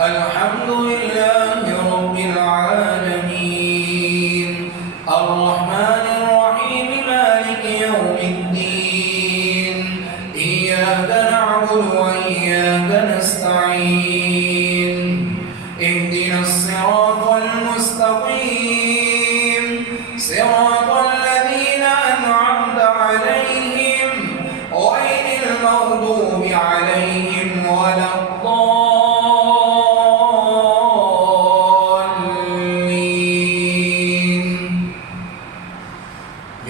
الحمد لله رب العالمين الرحمن الرحيم مالك يوم الدين إياك نعبد وإياك نستعين اهدنا الصراط المستقيم صراط الذين أنعمت عليهم غير المغضوب عليهم ولا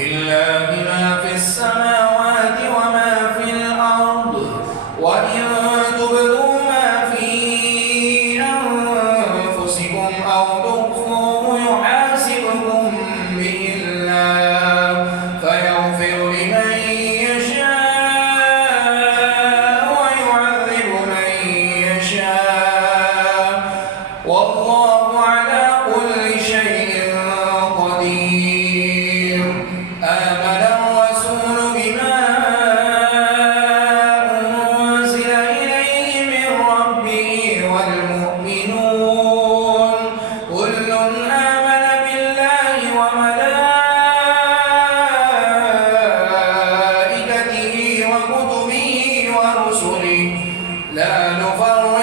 لله ما في السماوات وما في الأرض وإن تبدوا ما في أنفسكم أو تخفوه يحاسبكم به الله فيغفر لمن يشاء ويعذب من يشاء والله على كل شيء قدير. آمن الرسول بما أنزل إليه من ربه والمؤمنون كل آمن بالله وملائكته وكتبه ورسله لا نفرق